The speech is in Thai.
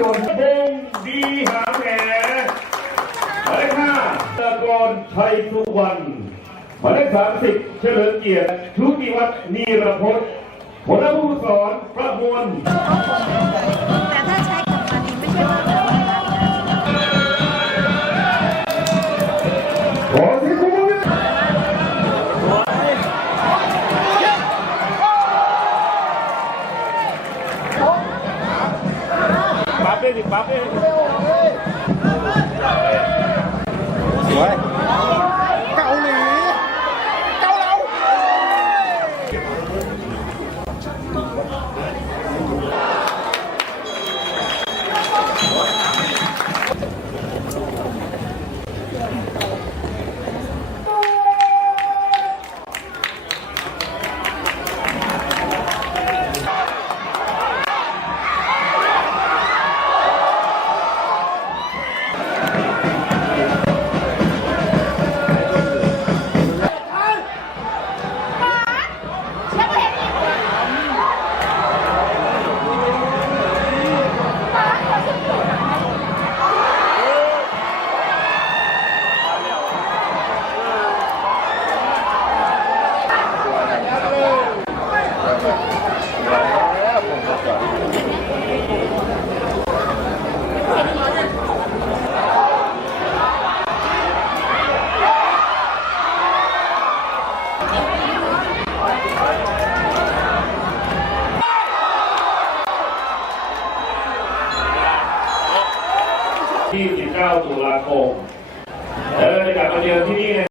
ยนต์เงดีหางแหหมายเลขห้าตะกรชัยสุวรรณหมายเลขสามสิบเฉลิมเกียรติชุติวัฒนีรพจน์ผลผู้สอนประมวล ปั๊บ ที่ 19 ตุลาคม แล้วเราจะกลับมาเจอที่นี่